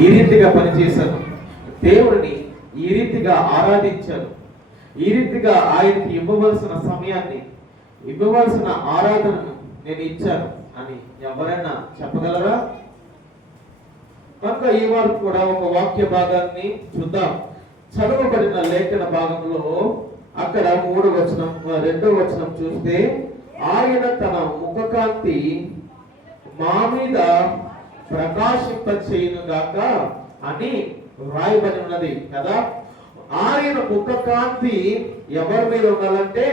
ఈ రీతిగా పనిచేశాను, దేవుడిని ఈ రీతిగా ఆరాధించాను, ఈ రీతిగా ఆయనకి ఇవ్వవలసిన సమయాన్ని, ఇవ్వవలసిన ఆరాధనను నేను ఇచ్చాను అని ఎవరైనా చెప్పగలరా? కనుక ఈ వారు కూడా ఒక వాక్య భాగాన్ని చూద్దాం. చదవబడిన లేఖన భాగంలో అక్కడ 3వ వచనం 2వ వచనం చూస్తే, ఆయన తన ముఖకాంతి మా మీద ప్రకాశింప చేయునుగాక అని రాయబడి ఉన్నది కదా. ఆయన ముఖకాంతి ఎవరి మీద ఉండాలంటే,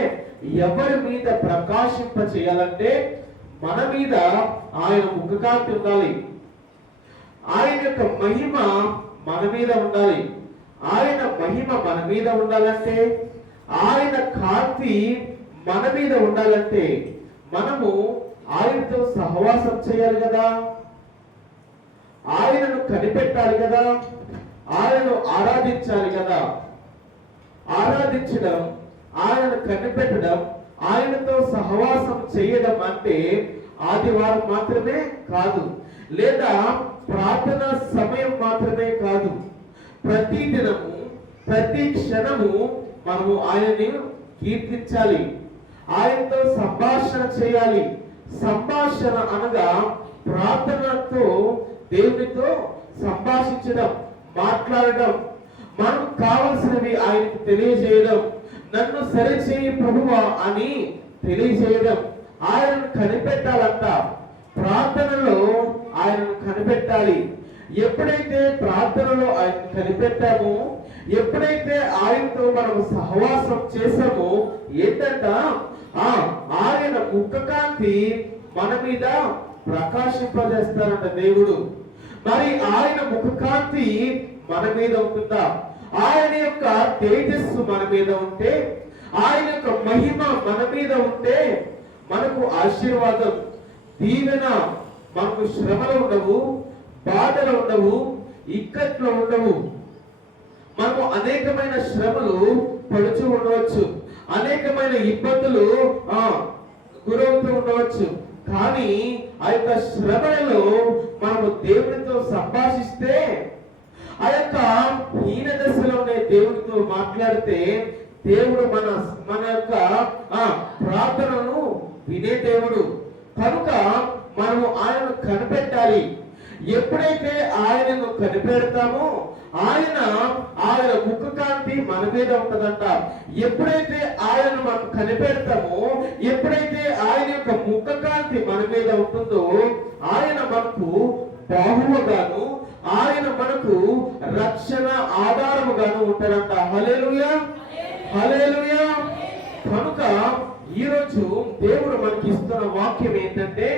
ఎవరి మీద ప్రకాశింప చేయాలంటే మన మీద ఆయన ముఖకాంతి ఉండాలి. ఆయన యొక్క మహిమ మన మీద ఉండాలి. ఆయన మహిమ మన మీద ఉండాలంటే, ఆయన కాంతి మన మీద ఉండాలంటే మనము ఆయనతో సహవాసం చేయాలి కదా, ఆయనను కనిపెట్టాలి కదా, ఆయనను ఆరాధించాలి కదా. ఆరాధించడం, ఆయనను కనిపెట్టడం, ఆయనతో సహవాసం చేయడం అంటే ఆదివారం మాత్రమే కాదు, లేదా ప్రార్థన సమయం మాత్రమే కాదు. ప్రతి దినము, ప్రతి క్షణము మనము ఆయనని కీర్తించాలి, ఆయనతో సంభాషణ చేయాలి. సంభాషణ అనగా ప్రార్థనతో దేవునితో సంభాషించడం, మాట్లాడడం, మనకు కావలసినవి ఆయనకు తెలియజేయడం, నన్ను సరిచేయి ప్రభువా అని తెలియజేయడం. ఆయనను కనిపెట్టాలంట. ప్రార్థనలో ఆయనను కనిపెట్టాలి. ఎప్పుడైతే ప్రార్థనలో ఆయన కనిపెట్టామో, ఎప్పుడైతే ఆయనతో మనం సహవాసం చేసామో ఏంటంట, ఆయన ముఖకాంతి మన మీద ప్రకాశింపజేస్తారంట దేవుడు. మరి ఆయన ముఖకాంతి మన మీద ఉంటుందా? ఆయన యొక్క తేజస్సు మన మీద ఉంటే, ఆయన యొక్క మహిమ మన మీద ఉంటే మనకు ఆశీర్వాదం, దీవెన, మనకు శ్రమలు ఉండవు, బాధలు ఉండవు, ఇక్కట్లు ఉండవు. మనము అనేకమైన శ్రమలు పడుచు ఉండవచ్చు, అనేకమైన ఇబ్బందులు గురవుతూ ఉండవచ్చు. కానీ ఆ యొక్క శ్రమలలో మనము దేవునితో సంభాషిస్తే, ఆ యొక్క హీన దశలోనే దేవునితో మాట్లాడితే దేవుడు మన యొక్క ప్రార్థనను వినే దేవుడు. కనుక మనము ఆయనను కనిపెట్టాలి. ఎప్పుడైతే ఆయనను కనిపెడతామో ఆయన ముఖకాంతి మన మీద ఉంటదంట. ఎప్పుడైతే ఆయన మనం కనిపెడతామో, ఎప్పుడైతే ఆయన యొక్క ముఖకాంతి మన మీద ఉంటుందో, ఆయన మనకు బాహువుగాను, ఆయన మనకు రక్షణ ఆధారముగాను ఉంటాడంట. హల్లెలూయా, హల్లెలూయా. కనుక ఈరోజు దేవుడు మనకి ఇస్తున్న వాక్యం ఏంటంటే,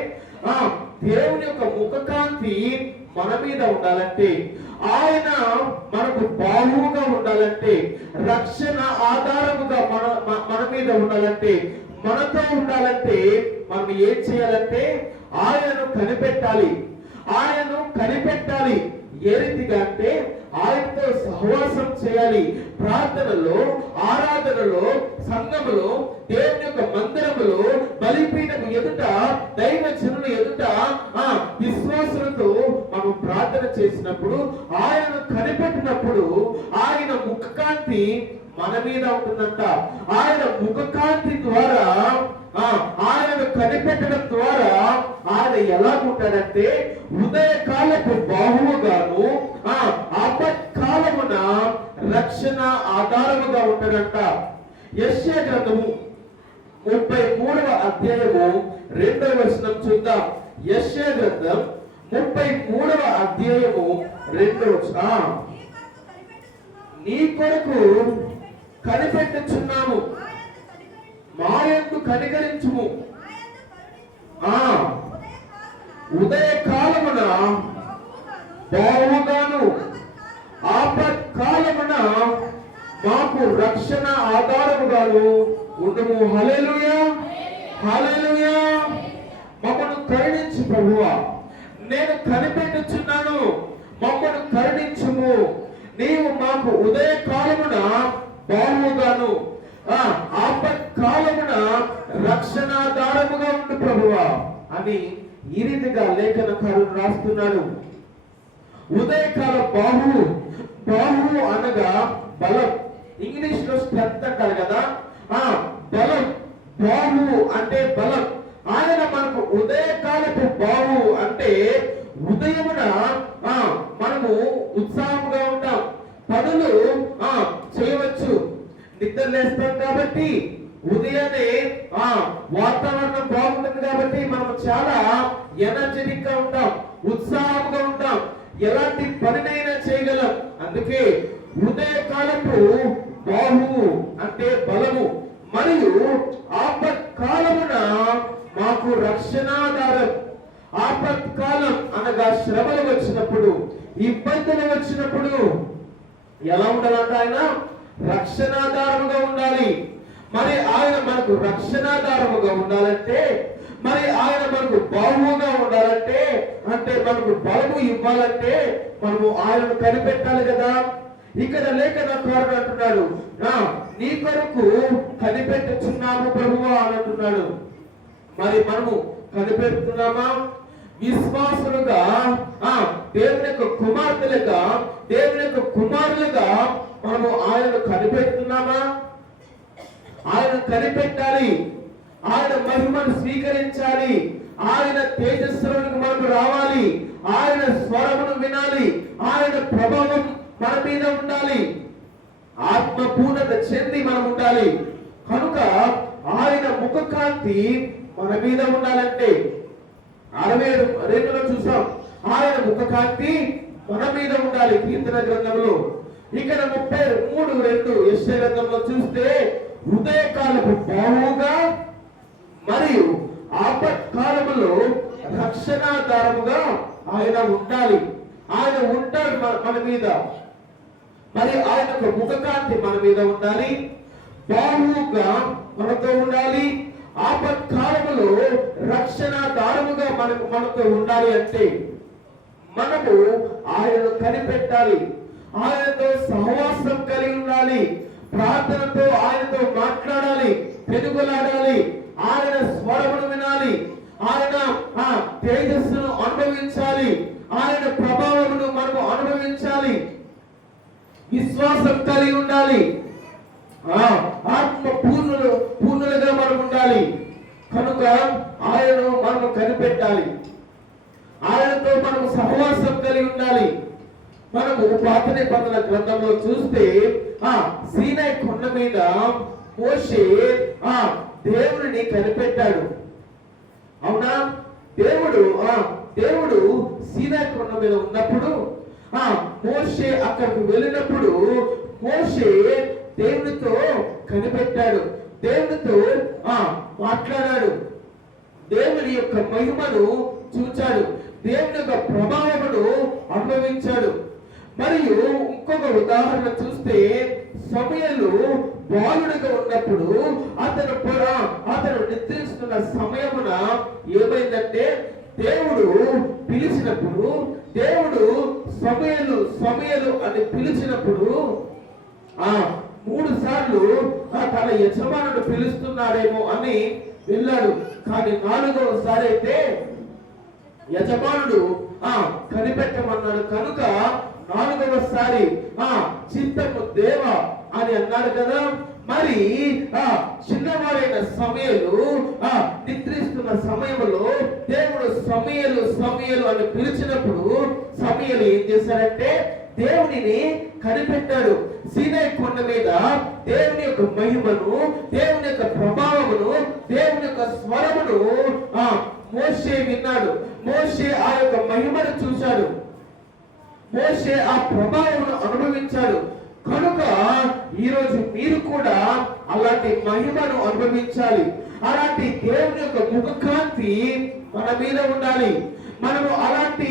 దేవుని యొక్క ముఖకాంతి మన మీద ఉండాలంటే, ఆయన మనకు బాహువుగా ఉండాలంటే, రక్షణ ఆధారముగా మన మీద ఉండాలంటే, మనతో ఉండాలంటే మనం ఏం చేయాలంటే ఆయనను కనిపెట్టాలి. ఆయనను కనిపెట్టాలి. ఏ రీతిగా అంటే ఆయనతో సహవాసం చేయాలి. ప్రార్థనలో, ఆరాధనలో, సంఘములో, దేవుని యొక్క మందిరములో, బలిపీఠము ఎదుట, దైవ జనుల ఎదుట విశ్వాసులతో మనం ప్రార్థన చేసినప్పుడు, ఆయనను కనిపెట్టినప్పుడు ఆయన ముఖకాంతి మన మీద ఉంటుందంట. ఆయన ముఖకాంతి ద్వారా, ఆయనను కనిపెట్టడం ద్వారా ఆయన ఎలా ఉంటాడంటే ఉదయకాలపు బాహువుగాను, ఆపత్కాలమున రక్షణ ఆధారముగా ఉంటాడంట. యెషయా గ్రంథము 33వ అధ్యాయము 2వ వచనం చూద్దాం. యెషయా గ్రంథం 33వ అధ్యాయము 2వ వచనం. నీ కొరకు కనిపెట్టుచున్నాము, మాయందు కనికరించుము. ఉదయకాలమున బాహువుగాను, ఆపత్కాలమున మాకు రక్షణ ఆధారముగాను ఉండుము. హల్లెలూయా, హల్లెలూయా. మమ్మను కరుణించు ప్రభువా, నేను కనిపెట్టుచున్నాను, మమ్మను కరుణించుము. నీవు మాకు ఉదయకాలమున బాహువుగాను, ఆపత్కాలమున రక్షణాధారముగా ఉండు ప్రభువా అని ఈ రీతిగా లేఖనకారుడు రాస్తున్నాడు. ఉదయకాల బాహువు. బాహువు అనగా బలం. ఇంగ్లీష్ లో స్ట్రెంత్ అంటారు కదా, బలం. బాహువు అంటే బలం. ఆయన మనకు ఉదయకాలపు బాహువు అంటే ఉదయమున మనము ఉత్సాహంగా ఉంటాం, పనులు చేయవచ్చు. నిద్ర లేస్తాం కాబట్టి ఉదయాన్నే వాతావరణం బాగుంటుంది కాబట్టి మనం చాలా ఎనర్జెటిక్ గా ఉంటాం, ఉత్సాహంగా ఉంటాం, ఎలాంటి పనినైనా చేయగలం. అందుకే ఉదయకాలపు బాహువు అంటే బలము. మరియు ఆపత్కాలమున మాకు రక్షణాధారం. ఆపత్కాలం అనగా శ్రమలు వచ్చినప్పుడు, ఇబ్బందులు వచ్చినప్పుడు ఎలా ఉండాలంటే ఆయన రక్షణాధారముగా ఉండాలి. మరి ఆయన మనకు రక్షణాధారముగా ఉండాలంటే, మరి ఆయన మనకు బాహువుగా ఉండాలంటే, అంటే మనకు బలము ఇవ్వాలంటే మనము ఆయనను కనిపెట్టాలి కదా. ఇక్కడ లేఖనకారుడు అంటున్నాడు, నీ కొరకు కనిపెట్టుచున్నాము ప్రభువా అని అంటున్నాడు. మరి మనము కనిపెడుతున్నామా? విశ్వాసులుగా, దేవుని యొక్క కుమార్తెలుగా, దేవుని యొక్క కుమారులుగా మనము ఆయనను కనిపెడుతున్నామా? ఆయన కనిపెట్టాలి, ఆయన మహిమను స్వీకరించాలి, ఆయన తేజస్సులకు మనకు రావాలి, ఆయన స్వరమును వినాలి, ఆయన ప్రభావం మన మీద ఉండాలి, ఆత్మ పూర్ణత చెంది మనం ఉండాలి. కనుక ఆయన ముఖకాంతి మన మీద ఉండాలంటే 62లో చూసాం, ఆయన ముఖకాంతి మన మీద ఉండాలి కీర్తన గ్రంథంలో. ఇక్కడ 33:2 యెషయా గ్రంథంలో చూస్తే ఉదయకాలపు బాహువుగా మరియు ఆపత్కాలములో రక్షణాధారముగా ఆయన ఉండాలి. ఆయన ఉంటాడు మన మీద. మరి ఆయన ముఖకాంతి మన మీద ఉండాలి, బాహువుగా మనతో ఉండాలి, ఆపత్కాలములో రక్షణాధారముగా మనతో ఉండాలి. అంటే మనము ఆయనను కనిపెట్టాలి, ఆయనతో సహవాసం కలిగి ఉండాలి, ప్రార్థనతో ఆయనతో మాట్లాడాలి, పెనుగులాడాలి, ఆయన స్వరమును వినాలి, ఆయన తేజస్సును అనుభవించాలి, ఆయన ప్రభావమును మనము అనుభవించాలి, విశ్వాసం కలిగి ఉండాలి, ఆత్మ పూర్ణులుగా మనం ఉండాలి. కనుక ఆయనను మనము కనిపెట్టాలి, ఆయనతో మనము సహవాసం కలిగి ఉండాలి. మనము పాత నిబంధన గ్రంథంలో చూస్తే సీనాయి కొండ మీద మోషే దేవుడిని కనిపెట్టాడు. అవునా? దేవుడు సీనాయి కొండ మీద ఉన్నప్పుడు మోషే అక్కడికి వెళ్ళినప్పుడు మోషే దేవునితో కనిపెట్టాడు, దేవునితో మాట్లాడాడు, దేవుని యొక్క మహిమను చూచాడు, దేవుని యొక్క ప్రభావమును అనుభవించాడు. మరియు ఇంకొక ఉదాహరణ చూస్తే సమూయేలు బాలుడిగా ఉన్నప్పుడు అతను నిద్రిస్తున్న సమయమున ఏమైందంటే దేవుడు పిలిచినప్పుడు, దేవుడు సమూయేలు అని పిలిచినప్పుడు 3 సార్లు తన యజమానుడు పిలుస్తున్నాడేమో అని వెళ్ళాడు. కానీ 4వ సారి అయితే యజమానుడు కనిపెట్టమన్నాడు. కనుక 4వ సారి చిత్తము దేవ అని అన్నాడు కదా. మరి చిన్నవాడైన సమూయేలు నిద్రిస్తున్న సమయంలో దేవుడు సమూయేలు అని పిలిచినప్పుడు సమూయేలు ఏం చేశారంటే దేవునిని కనిపెట్టాడు. సీనాయి కొండ మీద దేవుని యొక్క మహిమను, దేవుని యొక్క ప్రభావమును, దేవుని యొక్క స్వరమును మోషే విన్నాడు. మోషే ఆ యొక్క మహిమను చూశాడు, మోషే ఆ ప్రభావమును అనుభవించాడు. కనుక ఈరోజు మీరు కూడా అలాంటి మహిమను అనుభవించాలి, అలాంటి దేవుని యొక్క ముఖకాంతి మన మీద ఉండాలి, మనము అలాంటి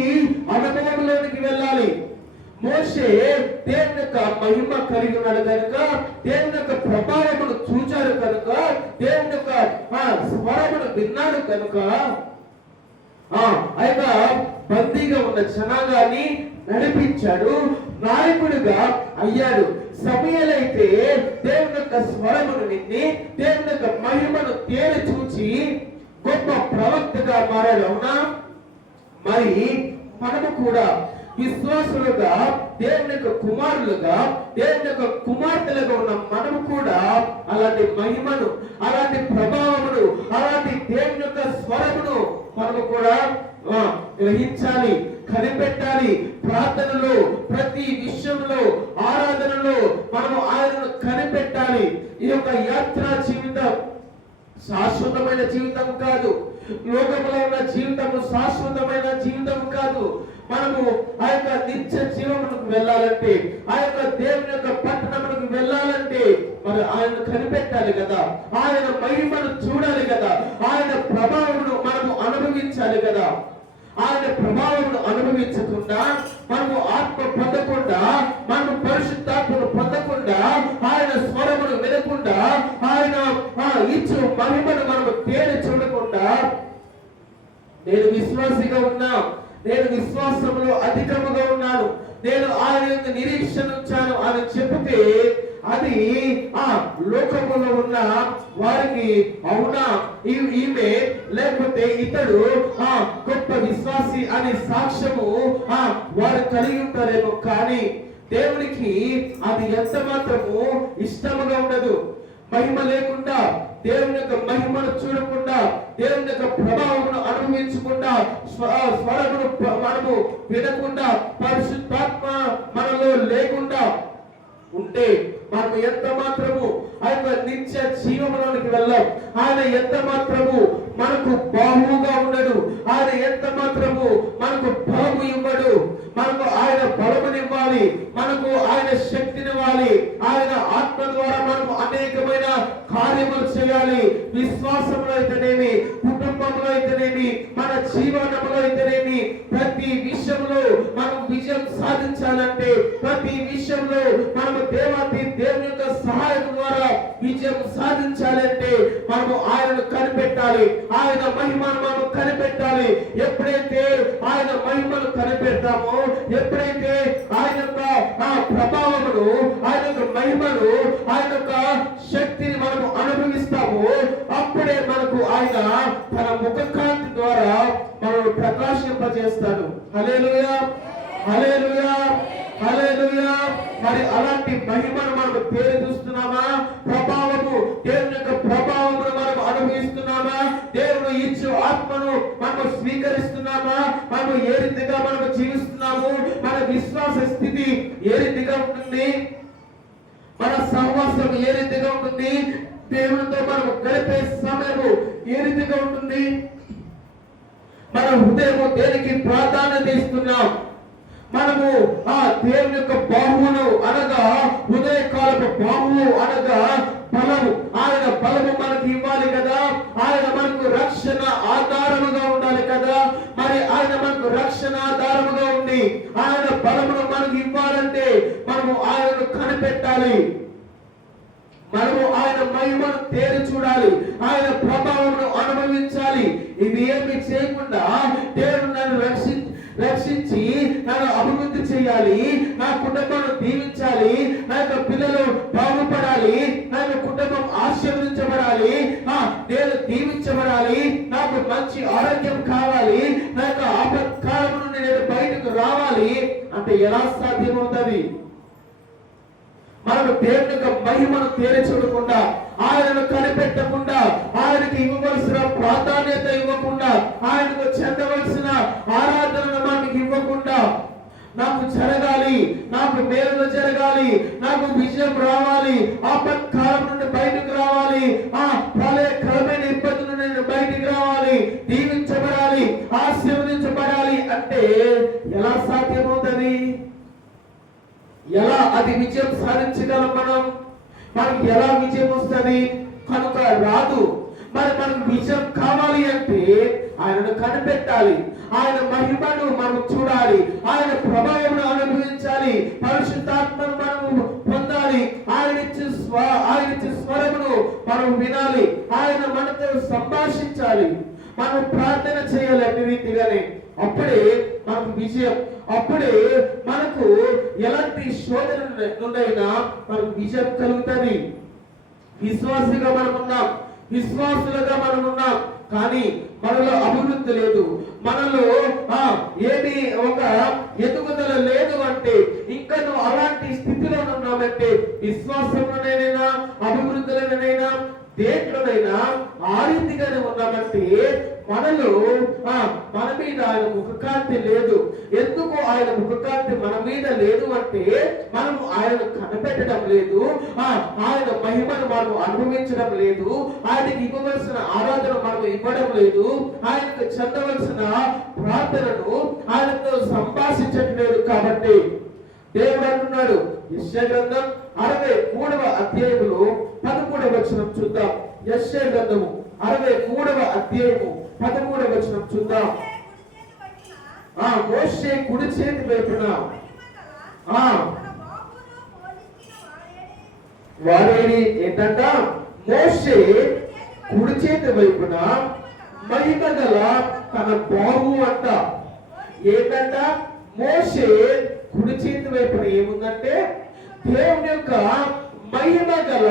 అనుభవంలోనికి వెళ్ళాలి. మోషే దేవుని యొక్క మహిమ కలిగి ఉన్నాడు కనుక, దేవుని యొక్క ప్రభావమును చూచాడు కనుక, దేవుని యొక్క స్వరమును విన్నాడు కనుక ఆయన బందీగా ఉన్న జనాంగాన్ని నడిపించాడు, నాయకుడిగా అయ్యాడు. సమూయేలైతే దేవుని యొక్క స్వరమును విని దేవుని యొక్క మహిమను తేలి చూచి గొప్ప ప్రవక్తగా మారాడు. అవునా? మరి మనము కూడా విశ్వాసులుగా, దేవుని యొక్క కుమారులుగా, దేవుని యొక్క కుమార్తెలుగా ఉన్న మనము కూడా అలాంటి మహిమను, అలాంటి ప్రభావమును, అలాంటి దేవుని యొక్క స్వరమును మనము కూడా గ్రహించాలి, కనిపెట్టాలి. ప్రార్థనలో, ప్రతి విషయంలో, ఆరాధనలో మనము ఆయనను కనిపెట్టాలి. ఈ యొక్క యాత్రా జీవితం శాశ్వతమైన జీవితం కాదు. లోకంలో ఉన్న జీవితము శాశ్వతమైన జీవితం కాదు. మనము ఆ యొక్క నిత్య జీవమునకు వెళ్ళాలంటే, ఆ యొక్క దేవుని యొక్క పట్టణమునకు వెళ్ళాలంటే మరి ఆయన కనిపెట్టాలి కదా, ఆయన మహిమను చూడాలి కదా, ఆయన ప్రభావమును మనము అనుభవించాలి కదా. ఆయన ప్రభావమును అనుభవించకుండా, మనము ఆత్మ పొందకుండా, మనము పరిశుద్ధాత్మను పొందకుండా, ఆయన స్వరమును వినకుండా, ఆయన ఇచ్చు మహిమను మనము తేలి చూడకుండా, నేను విశ్వాసిగా ఉన్నా, నేను విశ్వాసంలో అధికముగా ఉన్నాను, నేను ఆయన యొక్క నిరీక్షణ ఉంచాను అని చెబితే అది ఆ లోకములో ఉన్న వారికి అవునా ఈమె లేకపోతే ఇతడు గొప్ప విశ్వాసి అనే సాక్ష్యము వారు కలిగి ఉంటారేమో, కానీ దేవునికి అది ఎంత మాత్రము ఇష్టముగా ఉండదు. మహిమ లేకుండా, దేవుని యొక్క మహిమను చూడకుండా, దేవుని యొక్క ప్రభావమును అనుభవించకుండా, స్వరమును మనము వినకుండా, పరిశుద్ధాత్మ మనలో లేకుండా ఉంటే మనము ఎంత మాత్రము ఆ యొక్క నిత్య జీవములోనికి వెళ్ళాం. ఆయన ఎంత మాత్రము మనకు బాహువుగా ఉండడు, ఆయన ఎంత మాత్రము మనకు బలము ఇవ్వడు. మనకు ఆయన బలమునివ్వాలి, మనకు ఆయన శక్తినివ్వాలి. ఆయన ఆత్మ ద్వారా మనము అనేకమైన కార్యములు చేయాలి. విశ్వాసంలో అయితేనేమి, కుటుంబంలో అయితేనేమి, మన జీవనంలో అయితేనేమి, ప్రతి విషయంలో మనం విజయం సాధించాలంటే, ప్రతి విషయంలో మనము దేవుని యొక్క సహాయం ద్వారా విజయం సాధించాలంటే మనము ఆయనను కనిపెట్టాలి, ఆయన మహిమను మనం కనిపెట్టాలి. ఎప్పుడైతే ఆయన మహిమను కనిపెడతామో, ఎప్పుడైతే ఆయన యొక్క ప్రభావమును, ఆయన యొక్క మహిమను, ఆయన యొక్క శక్తిని మనము అనుభవిస్తామో, అప్పుడే మనకు ఆయన తన ముఖకాంతి ద్వారా మనల్ని ప్రకాశింపజేస్తాడు. హల్లెలూయా, హల్లెలూయా, హల్లెలూయా. మరి అలాంటి మహిమను మనం పేరు చూస్తున్నామా? ప్రభావము, దేవుని యొక్క ప్రభావమును మనం అనుభవిస్తున్నామా? దేవుడు ఇచ్చు ఆత్మను మనం స్వీకరిస్తున్నామా? మనం ఏ రీతిగా మనం జీవిస్తున్నాము? మన విశ్వాస స్థితి ఏ రీతిగా ఉంటుంది? మన సహవాసం ఏ రీతిగా ఉంటుంది? దేవునితో మనం గడిపే సమయము ఏ రీతిగా ఉంటుంది? మన హృదయము దేనికి ప్రాధాన్యత ఇస్తున్నాం? మనము దేవుని యొక్క బాహువును అనగా ఉదయకాలపు బాహువు అనగా బలము, ఆయన బలము మనకు ఇవ్వాలి కదా. ఆయన మనకు రక్షణ ఆధారముగా ఉండాలి కదా. మరి ఆయన మనకు రక్షణ ఆధారముగా ఉండి ఆయన బలమును మనకు ఇవ్వాలంటే మనము ఆయనను కనిపెట్టాలి, మనము ఆయన మహిమను తేరి చూడాలి, ఆయన ప్రభావమును అనుభవించాలి. ఇది ఏమి చేయకుండా దేవుడు నన్ను రక్షించి నన్ను అభివృద్ధి చేయాలి, నా కుటుంబాన్ని దీవించాలి, నా యొక్క పిల్లలు బాగుపడాలి, నా యొక్క కుటుంబం ఆశీర్వదించబడాలి, నేను దీవించబడాలి, నాకు మంచి ఆరోగ్యం కావాలి, నా యొక్క ఆపత్కాలం నుండి నేను బయటకు రావాలి అంటే ఎలా సాధ్యమవుతుంది? మనము దేవుని యొక్క మహిమను తేరి చూడకుండా, ఆయనను కనిపెట్టకుండా, ఆయనకి ఇవ్వవలసిన ప్రాధాన్యత ఇవ్వకుండా, ఆయనకు చెందవలసిన ఆరాధనను మనకి ఇవ్వకుండా, నాకు జరగాలి, నాకు మేలు జరగాలి, నాకు విజయం రావాలి, ఆపత్కాలం నుండి బయటకు రావాలి, ప్రళయకరమైన ఇబ్బంది నుండి నేను బయటకు రావాలి, దీవించబడాలి, ఆశీర్వదించబడాలి అంటే ఎలా సాధ్యమవుతుంది? ఎలా అది విజయం సాధించగలం? మనకి ఎలా విజయం వస్తుంది? కనుక రాదు. మరి మనకు విజయం కావాలి అంటే ఆయనను కనిపెట్టాలి, ఆయన మహిమను మనం చూడాలి, ఆయన ప్రభావమును అనుభవించాలి, పరిశుద్ధాత్మను మనము పొందాలి, ఆయన ఇచ్చే స్వరమును మనం వినాలి, ఆయన మనతో సంభాషించాలి, మనం ప్రార్థన చేయాలి అన్ని రీతిగానే. అప్పుడే మనకు విజయం, అప్పుడే మనకు ఎలాంటి శోధన నుండైనా మనకు విజయం కలుగుతుంది. విశ్వాసులుగా మనం ఉన్నాం, కానీ మనలో అభివృద్ధి లేదు, మనలో ఏమి ఒక ఎదుగుదల లేదు అంటే, ఇంకా నువ్వు అలాంటి స్థితిలో ఉన్నామంటే, విశ్వాసంలోనైనా అభివృద్ధిలోనైనా దేంట్లోనైనా ఆ రీతిగానే ఉన్నామంటే, మనలో మన మీద ఆయన ముఖకాంతి లేదు. ఎందుకు ఆయన ముఖకాంతి మన మీద లేదు అంటే, మనము ఆయనను కనిపెట్టడం లేదు, ఆయన మహిమను మనం అనుభవించడం లేదు, ఆయనకి ఇవ్వవలసిన ఆరాధన మనం ఇవ్వడం లేదు, ఆయనకు చెందవలసిన ప్రార్థనను ఆయనతో సంభాషించట్లేదు. కాబట్టి దేవుడు అంటున్నాడు, యెషయా గ్రంథం 63వ అధ్యాయములో 13వ వచనం చూద్దాం. యెషయా గ్రంథము 63వ అధ్యాయము 13వ వచనం చూద్దాం. మోషే కుడి చేతి వైపున వాడేది ఏంటంట? మోషే కుడి చేతి వైపున మహిమ గల తన బాహు అంట. ఏంటంట? మోషే కుడి చేతి వైపున ఏముందంటే, దేవుని యొక్క మహిమ గల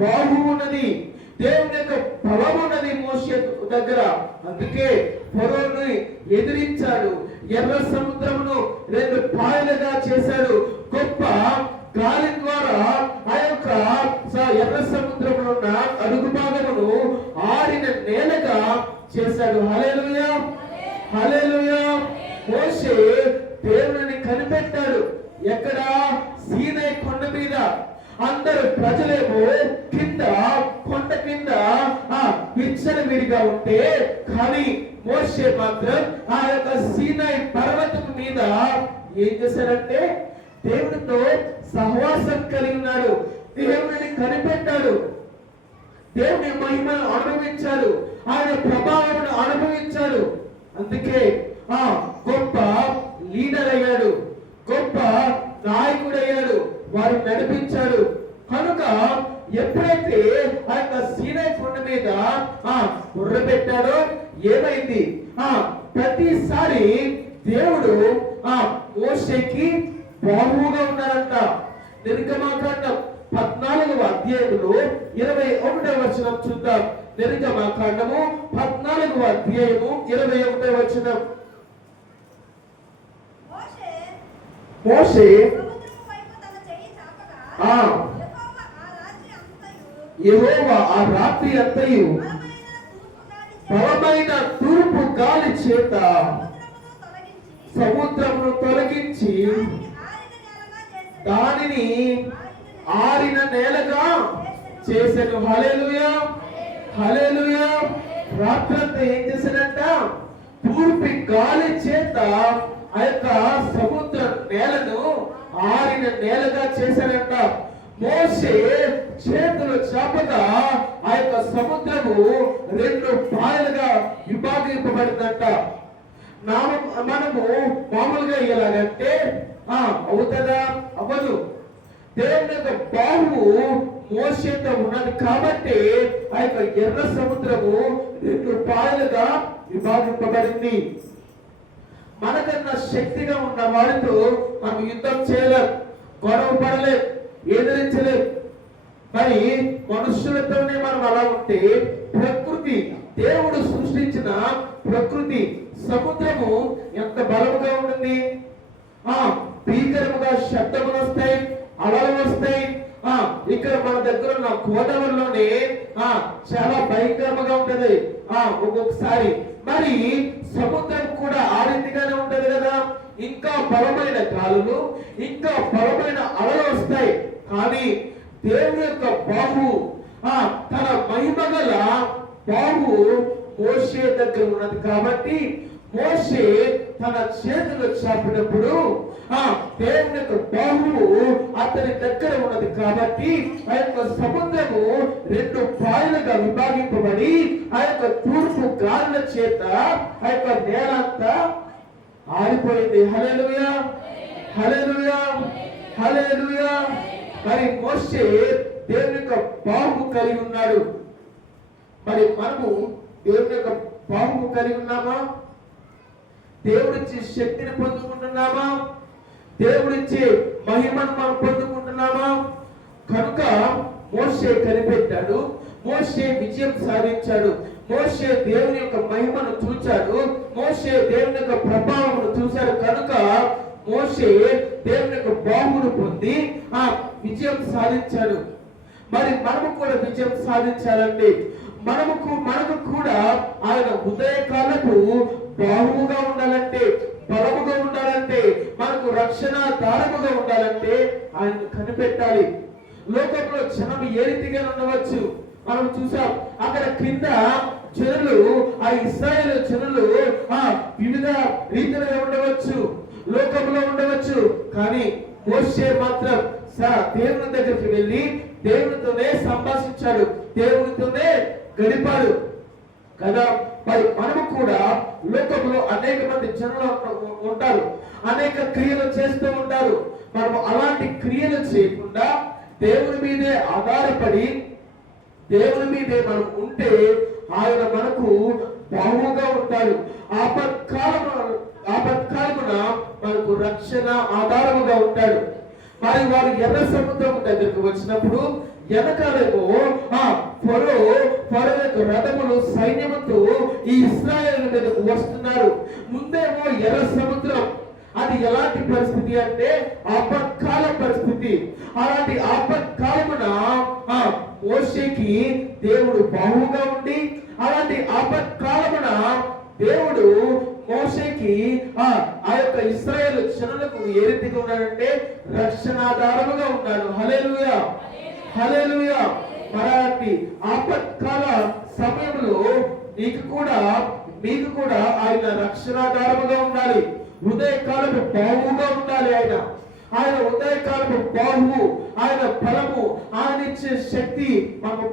బాహు ఉన్నది, దేవుని యొక్క బలం ఉన్నది మోషే దగ్గర. అందుకే ఫరోను ఎదిరించాడు, ఎర్ర సముద్రమును 2 పాయలుగా చేశాడు, గొప్ప గాలి ద్వారా ఆ యొక్క ఎర్ర సముద్రములో ఉన్న అడుగు భాగమును ఆరిన నేలగా చేశాడు. హల్లెలూయా, హల్లెలూయా. మోషే దేవుని కనిపెట్టాడు. ఎక్కడ? సీనాయి కొండ మీద. అందరు ప్రజలేమో కింద కొండ కింద విచ్చలవిడిగా ఉంటే, కానీ మోషే మాత్రం ఆ యొక్క సీనాయి పర్వతం మీద ఏం చేశాడంటే, దేవునితో సహవాసం కలిగి ఉన్నాడు, దేవుని కనిపెట్టాడు, దేవుని మహిమను అనుభవించాడు, ఆయన ప్రభావం అనుభవించాడు. అందుకే గొప్ప లీడర్ అయ్యాడు, గొప్ప నాయకుడయ్యాడు, వారు నడిపించాడు. కనుక ఎప్పుడైతే ఆ యొక్క సీనాయి కొండ మీద బుర్ర పెట్టాడో ఏమైంది? ప్రతిసారి దేవుడు మోషేకి బాహువుగా ఉన్నారంట. నిర్గమాకాండం 14వ అధ్యాయములో 21వ వచనం చూద్దాం. నిర్గమాకాండము 14వ అధ్యాయము 21వ వచనం. మోషే యెహోవా ఆ రాత్రి అంతయు బలమైన తూర్పు గాలి చేత సముద్రమును తొలగించి దానిని ఆరిన నేలగా చేశాను. హల్లెలూయా, హల్లెలూయా. రాత్రంతా ఏం చేశాడంట? తూర్పు గాలి చేత ఆ యొక్క సముద్ర నేలను ఆరిన నేలగా చేశాడంట. మోషే చేతులు చాపగా ఆ యొక్క సముద్రము 2 పాయలుగా విభాగింపబడిందంట. మనము మామూలుగా ఎలాగంటే అవుతుందా? అవ్వదు. దేవుని యొక్క బాహువు మోషేతో ఉన్నది కాబట్టి ఆ యొక్క ఎర్ర సముద్రము 2 పాయలుగా విభాగింపబడింది. మనకన్నా శక్తిగా ఉన్న వారితో మనం యుద్ధం చేయలేం, గొడవ పడలేం, ఎదిరించలేం. మరి మనుషులతోనే మనం అలా ఉంటే, ప్రకృతి, దేవుడు సృష్టించిన ప్రకృతి సముద్రము ఎంత బలముగా ఉంటుంది. భీకరముగా శబ్దములు వస్తాయి, అలలు వస్తాయి. ఇక్కడ మన దగ్గర ఉన్న గోదావరిలోనే చాలా భయంకరంగా ఉంటది ఒక్కొక్కసారి. మరి సముద్రం కూడా ఆ రీతిగానే ఉంటది కదా. ఇంకా బలమైన గాలులు, ఇంకా బలమైన అలలు వస్తాయి. కానీ దేవుని యొక్క బాహు, తన మహిమగల బాహు మోషే దగ్గర ఉన్నది కాబట్టి, మోషే తన చేతులు చాపినప్పుడు దేవుని యొక్క బాహువు అతని దగ్గర ఉన్నది కాబట్టి, ఆ యొక్క సముద్రము 2 పాయలుగా విభాగింపబడి ఆ యొక్క తూర్పు గాలుల చేత ఆ యొక్క నేల అంతా ఆరిపోయింది. హల్లెలూయా, హల్లెలూయా, హల్లెలూయా. మరి మోషే దేవుని యొక్క బాహువు కలిగి ఉన్నాడు. మరి మనము దేవుని యొక్క బాహువు కలిగి ఉన్నామా? దేవుడిచ్చే శక్తిని పొందుకుంటున్నామా? దేవుడిచ్చే మహిమను మనం పొందుకుంటున్నామా? కనుక మోషే కనిపెట్టాడు, మోషే విజయం సాధించాడు. మోషే దేవుని యొక్క మహిమను చూచాడు, మోషే దేవుని యొక్క ప్రభావమును చూశాడు కనుక మోషే దేవుని యొక్క బాహువును పొంది ఆ విజయం సాధించాడు. మరి మనము కూడా విజయం సాధించాలంటే మనకు కూడా ఆయన ఉదయకాలపు బాహువుగా ఉండాలంటే, బలముగా ఉండాలంటే, మనకు రక్షణ దారముగా ఉండాలంటే ఆయన కనిపెట్టాలి. లోకంలో జనం ఏ రీతిగా ఉండవచ్చు మనం చూసాం. అక్కడ కింద జనులు, ఆ ఇశ్రాయేలు జనులు వివిధ రీతిలో ఉండవచ్చు, లోకంలో ఉండవచ్చు. కానీ మోషే మాత్రం దేవుని దగ్గరికి వెళ్ళి దేవునితోనే సంభాషించాడు, దేవునితోనే గడిపాడు కదా. మరి మనము కూడా లోకంలో అనేక మంది జనులు ఉంటారు, అనేక క్రియలు చేస్తూ ఉంటారు. మనము అలాంటి క్రియలు చేయకుండా దేవుని మీదే ఆధారపడి దేవుని మీదే మనం ఉంటే ఆయన మనకు బాహువుగా ఉంటాడు. ఆపత్కాలమున మనకు రక్షణ ఆధారముగా ఉంటాడు. మరి వారు ఎర్ర సముద్రం దగ్గరకు వచ్చినప్పుడు వెనకాలేమో ఫరో యొక్క రథములు సైన్యముతో ఈ ఇశ్రాయేలు మీదకు వస్తున్నారు. ముందేమో ఎర్ర సముద్రం, అది ఎలాంటి పరిస్థితి అంటే ఆపత్కాల పరిస్థితి. అలాంటి ఆపత్కాలమున మోషేకి దేవుడు బాహువుగా ఉండి, అలాంటి ఆపత్కాలమున దేవుడు మోషేకి ఆ యొక్క ఇశ్రాయేలు జనులకు ఏ రీతిగా ఉన్నాడంటే రక్షణాధారముగా ఉన్నాడు. హల్లెలూయా, హల్లెలూయా. మరాటి ఆపత్కాల సమయంలో మీకు కూడా ఆయన రక్షణాధారముగా ఉండాలి. ఉదయకాలపు బాహువుగా ఉండాలి. ఆయన ఉదయకాలపు బాహువు, ఆయన బలము, ఆయన ఇచ్చే శక్తి మనము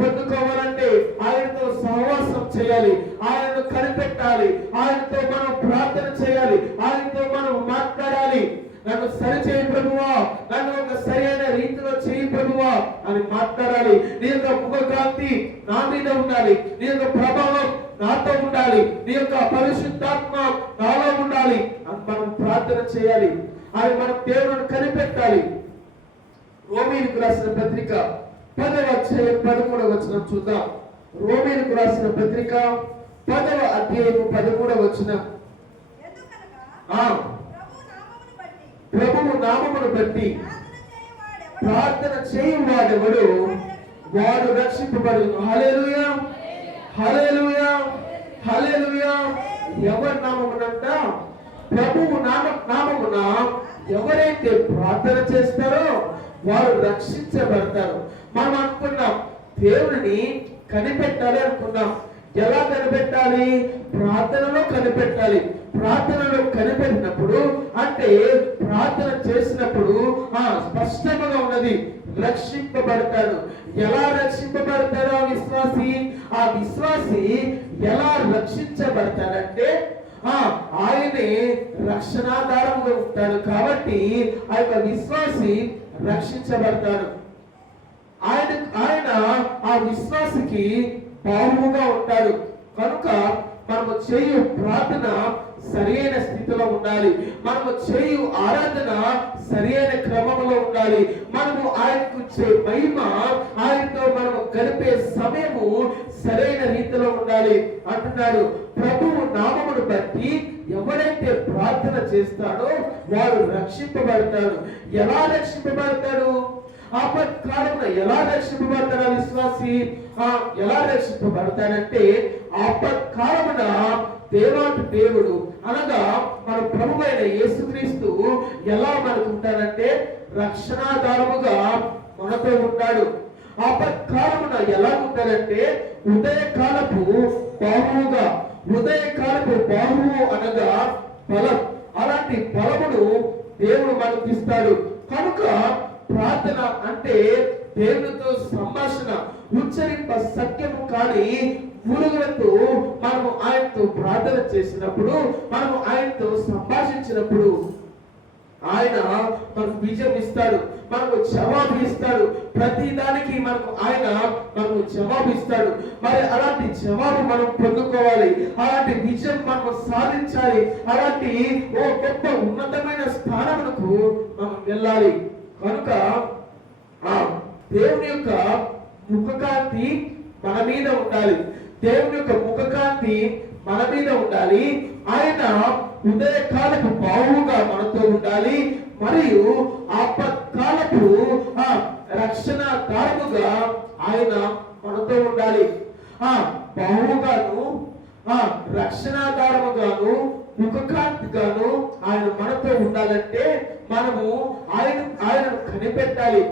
పొందుకోవాలంటే ఆయనతో సహవాసం చేయాలి, ఆయనను కనిపెట్టాలి, ఆయనతో మనం ప్రార్థన చేయాలి, ఆయనతో మనం మాట్లాడాలి. నన్ను సరిచేయి ప్రభువా, నన్ను ఒక సరైన రీతిలో చేయి ప్రభువా అని మాట్లాడాలి. నీ యొక్క ముఖకాంతి నా మీద ఉండాలి, నీ యొక్క ప్రభావం నాతో ఉండాలి, నీ యొక్క పరిశుద్ధాత్మ నాలో ఉండాలి అని మనం ప్రార్థన చేయాలి. అది మనం దేవుని కనిపెట్టాలి. రోమీయులకు రాసిన పత్రిక 10వ అధ్యాయం 13వ వచనం చూద్దాం. రోమీయులకు రాసిన పత్రిక 10వ అధ్యాయం 13వ వచనం. ప్రభువు నామమును బట్టి ప్రార్థన చేయువాడెవడు వాడు రక్షింపబడును. హల్లెలూయా, హల్లెలూయా, హల్లెలూయా. ఎవరి నామమునంట? ప్రభువు నామమున ఎవరైతే ప్రార్థన చేస్తారో వారు రక్షించబడతారు. మనం అనుకున్నాం దేవుని కనిపెట్టాలి అనుకున్నాం. ఎలా కనిపెట్టాలి? ప్రార్థనలో కనిపెట్టాలి. ప్రార్థనలో కనిపెట్టినప్పుడు అంటే ప్రార్థన చేసినప్పుడు స్పష్టంగా ఉన్నది, రక్షింపబడతాడు. ఎలా రక్షింపబడతాడు ఆ విశ్వాసి ఎలా రక్షించబడతాడంటే ఆయనే రక్షణాధారంగా ఉంటాడు. కాబట్టి ఆ యొక్క విశ్వాసి రక్షించబడతాడు. ఆయన ఆ విశ్వాసికి బాహువుగా ఉంటాడు. కనుక మనము చేయు ప్రార్థన సరైన స్థితిలో ఉండాలి, మనము చేయు ఆరాధన సరైన క్రమంలో ఉండాలి, మనము ఆయనకు మహిమ, ఆయనతో మనము గడిపే సమయము సరైన రీతిలో ఉండాలి అంటున్నాడు. ప్రభువు నామమును బట్టి ఎవరైతే ప్రార్థన చేస్తాడో వారు రక్షింపబడతాడు. ఎలా రక్షింపబడతాడు? ఆపత్కాలంలో ఎలా రక్షింపబడతాడు విశ్వాసి? ఎలా రక్షింపబడతాడంటే ఆపత్కాలమున దేవాటి దేవుడు అనగా మన ప్రభువైన యేసుక్రీస్తు ఎలా మనకు ఉంటాడంటే రక్షణాధారముగా మనతో ఉంటాడు. ఆపత్కాలమున ఎలా ఉంటాడంటే ఉదయకాలపు బాహువుగా. ఉదయకాలపు బాహువు అనగా బలం. అలాంటి బలమును దేవుడు మనకు ఇస్తాడు. కనుక ప్రార్థన అంటే దేవునితో సంభాషణ, ఉచ్చరింప సత్యము. కానీ పురుగులతో మనము ఆయనతో ప్రార్థన చేసినప్పుడు, మనము ఆయనతో సంభాషించినప్పుడు ఆయన మనకు విజయం ఇస్తాడు, మనకు జవాబు ఇస్తాడు. ప్రతి దానికి మనకు జవాబు ఇస్తాడు. మరి అలాంటి జవాబు మనం పొందుకోవాలి, అలాంటి విజయం మనం సాధించాలి, అలాంటి ఓ గొప్ప ఉన్నతమైన స్థానమునకు మనం వెళ్ళాలి. కనుక దేవుని యొక్క ముఖకాంతి మన మీద ఉండాలి. దేవుని యొక్క ముఖకాంతి మన మీద ఉండాలి. ఆయన ఉదయకాలపు బావుగా మనతో ఉండాలి. మరియు ఆపత్కాలపు రక్షణ దారుగా ఆయన మనతో ఉండాలి. బావుగాను రక్షణాధారముగాను ముఖకాంతిగాను ఆయన మనతో ఉండాలంటే మనము ఆయనను కనిపెట్టాలి.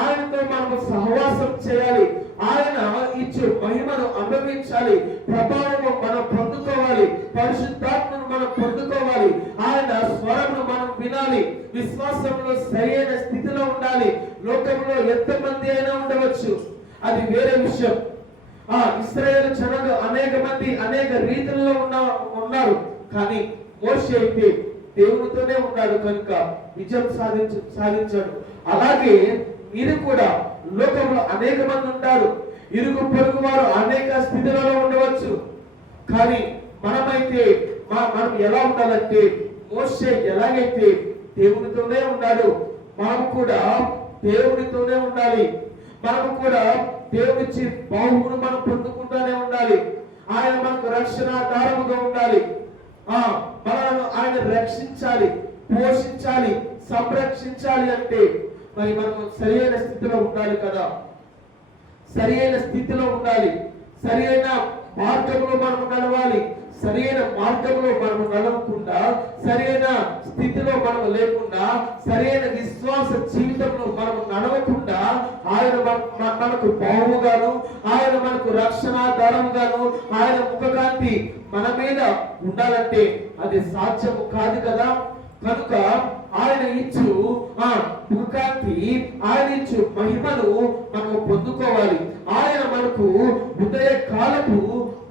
ఆయనతో మనము సహవాసం చేయాలి. ఆయన ఇచ్చే మహిమను అనుభవించాలి. ప్రభావము మనం పొందుకోవాలి. పరిశుద్ధాత్మను మనం పొందుకోవాలి. ఆయన స్వరమును మనం వినాలి. విశ్వాసంలో సరైన స్థితిలో ఉండాలి. లోకంలో ఎంతమంది అయినా ఉండవచ్చు, అది వేరే విషయం. ఇశ్రాయేలు జనాలు అనేక మంది అనేక రీతుల్లో ఉన్నారు. కానీ మోషే అయితే దేవునితోనే ఉన్నాడు కనుక విజయం సాధించాడు. అలాగే మీరు కూడా లోకంలో అనేక మంది ఉంటారు. ఇరుగు పొరుగు వారు అనేక స్థితులలో ఉండవచ్చు. కానీ మనమైతే మనం ఎలా ఉండాలంటే మోషే ఎలాగైతే దేవునితోనే ఉన్నాడు, మనము కూడా దేవునితోనే ఉండాలి. మనము కూడా దేవునిచ్చి బాహువును మనం పొందుకుంటూనే ఉండాలి. ఆయన మనకు రక్షణాధారముగా ఉండాలి. మనను ఆయన రక్షించాలి, పోషించాలి, సంరక్షించాలి అంటే మరి మనం సరైన స్థితిలో ఉండాలి కదా. సరైన స్థితిలో ఉండాలి. సరైన మార్గంలో మనం నడవాలి. సరైన మార్గంలో మనం నడవకుండా, సరైన స్థితిలో మనం లేకుండా, సరైన విశ్వాస జీవితంలో మనం నడవకుండా ఆయన మనకు బావుగాను, ఆయన మనకు రక్షణాధారంగాను, ఆయన ముఖకాంతి మన మీద ఉండాలంటే అది సాధ్యము కాదు కదా. కనుక ఆయన ఇచ్చు ముఖకాంతి, ఆయన ఇచ్చు మహిమను మనము పొందుకోవాలి. ఆయన మనకు ఉదయ కాలపు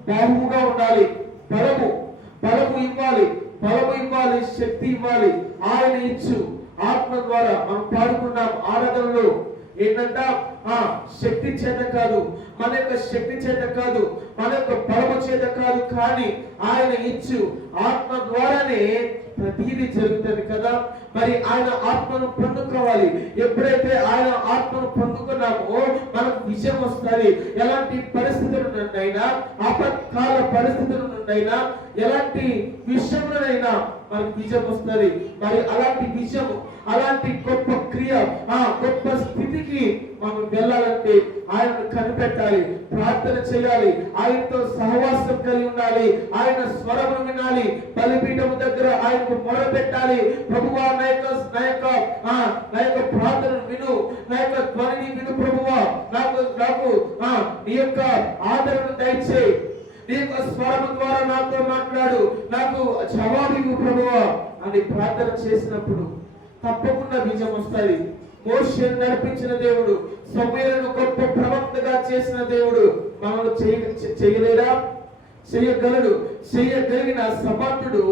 బాహువుగా ఉండాలి. బలము ఇవ్వాలి, శక్తి ఇవ్వాలి. ఆయన ఇచ్చు ఆత్మ ద్వారా మనం పాడుకున్నాం ఆరాధనలో ఏంటంట, శక్తి చేత కాదు, మన యొక్క శక్తి చేత కాదు, మన యొక్క బలము చేత కాదు, కానీ ఆయన ఇచ్చు ఆత్మ ద్వారానే ప్రతిదీ జరుగుతుంది కదా. మరి ఆయన ఆత్మను పొందుకోవాలి. ఎప్పుడైతే ఆయన ఆత్మను పొందుకున్నామో మనకు విజయం వస్తుంది. ఎలాంటి పరిస్థితుల నుండైనా, ఆపత్కాల పరిస్థితుల నుండైనా, ఎలాంటి విషయంలోనైనా మనకు విజయం వస్తుంది. మరి అలాంటి విజయం, అలాంటి గొప్ప క్రియ, గొప్ప స్థితికి మనం వెళ్ళాలంటే ఆయనను కనిపెట్టాలి, ప్రార్థన చేయాలి, ఆయనతో సహవాసం కలిగి ఉండాలి, ఆయన స్వరమును వినాలి, బలిపీఠం దగ్గర ఆయనకు మొరపెట్టాలి. ప్రభువా నా యొక్క ప్రార్థనను విను, నా యొక్క ధ్వనిని విను ప్రభువా, నాకు నీ యొక్క ఆదరణ దయచేయి, నీ యొక్క స్వరము ద్వారా నాతో మాట్లాడు, నాకు జవాబు ప్రభువా అని ప్రార్థన చేసినప్పుడు తప్పకుండా విజయం వస్తుంది. మోషేను నడిపించిన దేవుడు, సమూయేలును గొప్ప ప్రవక్తగా చేసిన దేవుడు మనల్ని చేయలేడా? చేయగలడు. చేయగలిగిన సమర్థుడు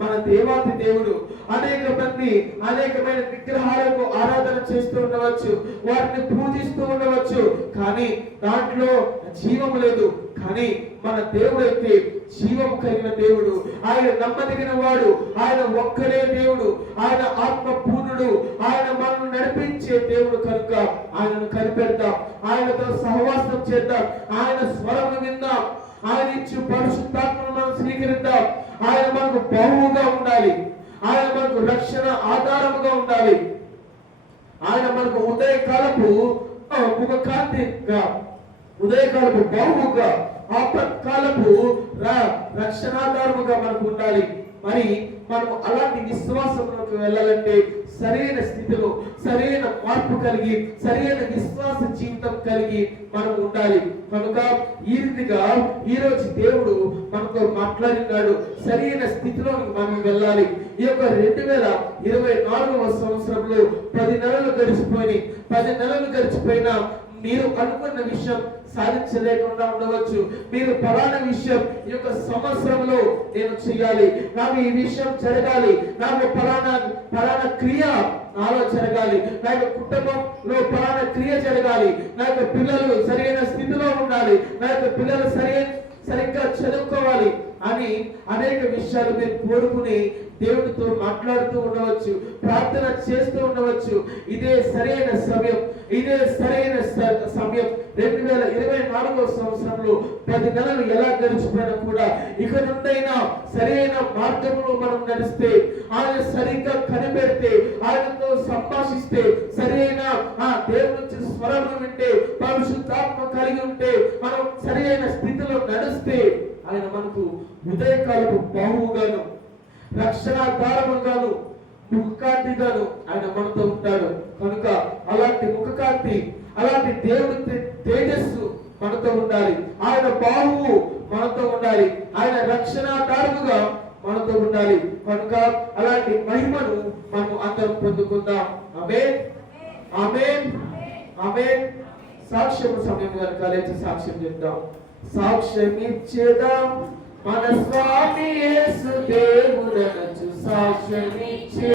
మన దేవాతి దేవుడు. అనేక మంది అనేకమైన విగ్రహాలకు ఆరాధన చేస్తూ ఉండవచ్చు, వాటిని పూజిస్తూ ఉండవచ్చు, కానీ దాంట్లో జీవము లేదు. కానీ మన దేవుడు అయితే జీవము కలిగిన దేవుడు. ఆయన నమ్మదగిన వాడు. ఆయన ఒక్కడే దేవుడు. ఆయన ఆత్మ పూర్ణుడు. ఆయన మనల్ని నడిపించే దేవుడు కనుక ఆయనను కనిపెడతాం, ఆయనతో సహవాసం చేద్దాం, ఆయన స్వరము విందాం, ఆయన ఇచ్చి పరిశుద్ధాత్మను మనం స్వీకరిద్దాం. ఆయన మనకు బాహువుగా ఉండాలి. ఆయన మనకు రక్షణ ఆధారముగా ఉండాలి. ఆయన మనకు ఉదయకాలపు ముఖకాంతిగా, ఉదయకాలపు బాహువుగా, ఆపత్కాలపు రక్షణాధారముగా మనకు ఉండాలి. మరి మనం అలాంటి విశ్వాసంలోకి వెళ్ళాలంటే సరైన స్థితిలో, సరైన మార్పు కలిగి, సరైన విశ్వాస జీవితం కలిగి మనం ఉండాలి. కనుక ఈ రీతిగా ఈ రోజు దేవుడు మనతో మాట్లాడినాడు. సరైన స్థితిలో మనం వెళ్ళాలి. ఈ యొక్క 2024వ సంవత్సరంలో 10 నెలలు గడిచిపోయి, 10 నెలలు గడిచిపోయినా మీరు అనుకున్న విషయం సాధించలేకుండా ఉండవచ్చు. మీరు ఫలానా విషయం ఈ యొక్క సంవత్సరంలో నేను చేయాలి, నాకు ఈ విషయం జరగాలి, నాకు ఫలానా క్రియ నాలో జరగాలి, నా యొక్క కుటుంబంలో ఫలానా క్రియ జరగాలి, నా యొక్క పిల్లలు సరైన స్థితిలో ఉండాలి, నా యొక్క పిల్లలు సరిగ్గా చదువుకోవాలి అని అనేక విషయాలు మీరు కోరుకుని దేవుడితో మాట్లాడుతూ ఉండవచ్చు, ప్రార్థన చేస్తూ ఉండవచ్చు. ఇదే సరైన సమయం, ఇదే సరైన సమయం. 2024 సంవత్సరంలో 10 నెలలు ఎలా గడిచిపోయినా కూడా ఇక నుండైనా సరైన మార్గంలో మనం నడిస్తే, ఆయన సరిగ్గా కనిపెడితే, ఆయనతో సంభాషిస్తే, సరైన దేవుడి నుంచి స్వరం వింటే, పరిశుద్ధాత్మ కలిగి ఉంటే, మనం సరైన స్థితిలో నడిస్తే ఆయన మనకు ఉదయకాలపు బాహువుగాను, రక్షణాధారముగాను, ముఖకాంతిగాను ఆయన మనతో ఉంటాడు. కనుక అలాంటి ముఖకాంతి, అలాంటి దేవుడి తేజస్సు మనతో ఉండాలి. ఆయన బాహువు మనతో ఉండాలి. ఆయన రక్షణాధారముగా మనతో ఉండాలి. కనుక అలాంటి మహిమను మనం అందరం పొందుకుందాం. ఆమేన్, ఆమేన్, ఆమేన్. సాక్ష్యం సమయం కనుక లేచి సాక్ష్యం చెప్తాం. సాక్ష్యం ఇచ్చేదాం మన స్వామి యేసు దేవుడనొచ్చు సాక్ష్యం ఇచ్చే